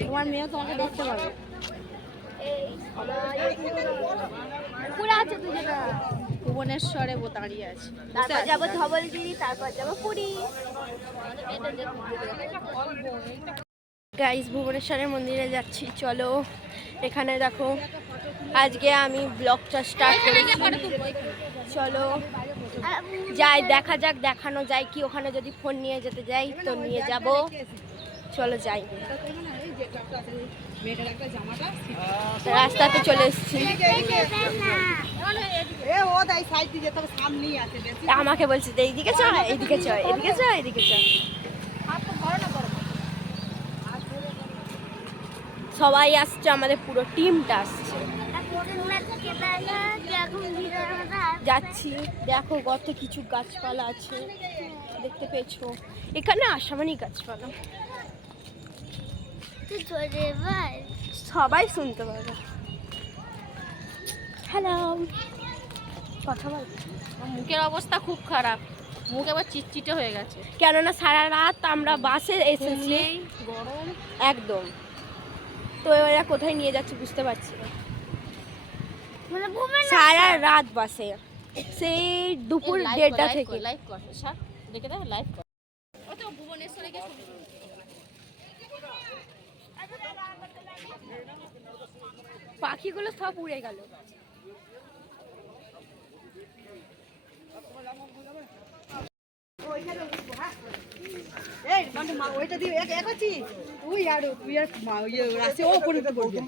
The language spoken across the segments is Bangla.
তোমার মেয়ে তোমাকে দেখতে পাবে। ভুবনেশ্বরে দাঁড়িয়ে আছে। তারপর যাব ধবলগিরি তারপর যাব পুরী। গাইস ভুবনেশ্বরের মন্দিরে যাচ্ছি। চলো এখানে দেখো আজকে আমি ব্লগটা স্টার্ট করেছি। চলো যাই দেখা যাক দেখানো যায় কি ওখানে যদি ফোন নিয়ে যেতে যাই তো নিয়ে যাব। চলো যাই। রাস্তাতে চলে এসেছি। আমাকে বলছে যে এইদিকে চ এইদিকে চ এদিকে চ এদিকে চ সবাই আসছে আমাদের পুরো টিমটা আসছে। যাচ্ছি। দেখো কত কিছু গাছপালা আছে। দেখতে পেয়েছ। এখানে আসামানি গাছপালা। সবাই শুনতে পাবে। হ্যালো কথা বল। মুখের অবস্থা খুব খারাপ। মুখ এবার চিটচিটে হয়ে গেছে। কেননা সারা রাত আমরা বাসে এসেছি। গরম। একদম। তো এরা কোথায় নিয়ে যাচ্ছে বুঝতে পারছি না। সারা রাত বাসে। সেই দুপুর দেড়টা থেকে। লাইভ কর দেখে দেখ লাইভ কর। ও তো ভুবনেশ্বরে গিয়ে ছবি পাখিগুলো সব উড়ে গেল। ওইটা দিয়ে এক এক আছি তুই আর তুই আর মা ইয়ে রাস্তা ও পর্যন্ত পড়বে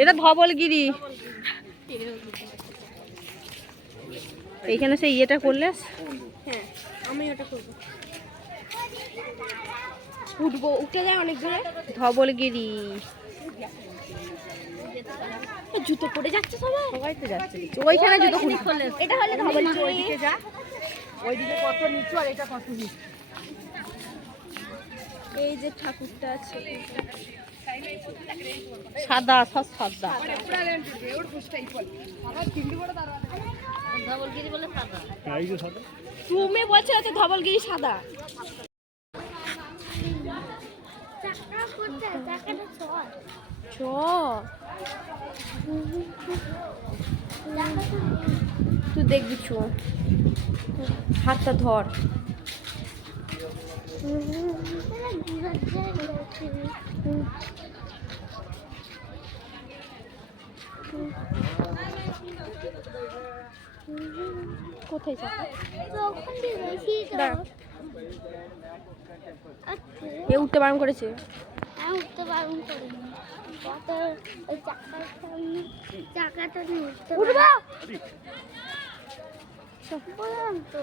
এটা ধবলগিরি। এইখানে সেই ইয়েটা করলে? হ্যাঁ আমি ওটা করব উঠবো উঠে যায় অনেক দূরে। ধবলগিরি। জুতো পড়ে যাচ্ছে সবাই? সবাই তো যাচ্ছে। ওইখানে জুতো খুলে। এটা হলে ধবলগিরি। ওইদিকে যা। ওইদিকে কত নিচু আর এটা কত নিচু। এই যে ঠাকুরটা আছে। সাদা সব সাদা। তুমি বলছো তো ধবলগিরি সাদা। চ। তুই দেখবি চ। হাতটা ধর। কোথায় এ উঠতে বারণ করেছে? আমি উঠতে করিনি। সামনে চাকাটা উঠতে বললাম তো।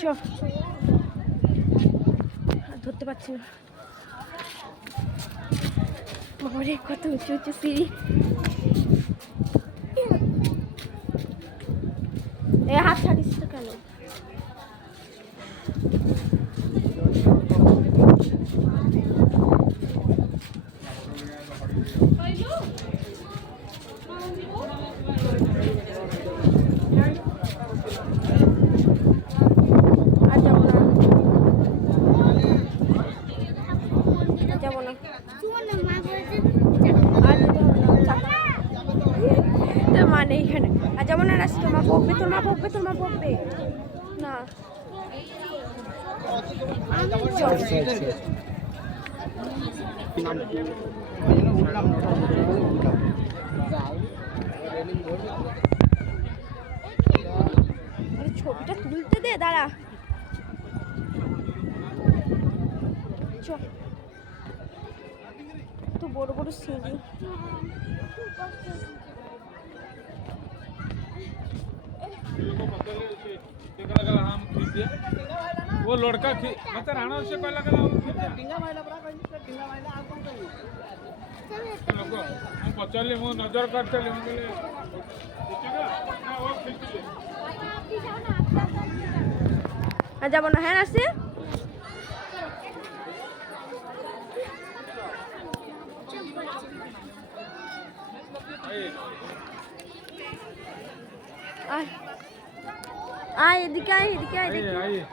চ ধরতে পারছি না। বাবারে কত উঁচু উঁচু সিঁড়ি। হাত ছাড়িস তো কেন আর যাব না আর যাব না শুনো মা বলছে আর যেতে হবে না, চাকা। তোর মা নেই এখানে আর যেমন আর আসি তোর মা বকবে তোর মা বকবে তোর মা বকবে। না। ছবিটা তুলতে দে, দাঁড়া। তো বড় বড় সিঁড়ি। वो लड़का मतलब राणा से पहला का ढिंगा माइला बरा कहीं ढिंगा माइला आप कौन कहीं हम पचले नजर करते ले है ना से আয় এদিকে আয় এদিকে আয় आइए দেখি आइए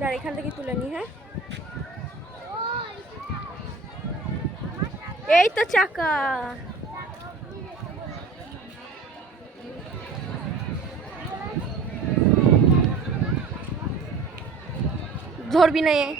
যার এখান থেকে তুলে নি হ্যাঁ এই তো চাকা ज़ोर भी नहीं है।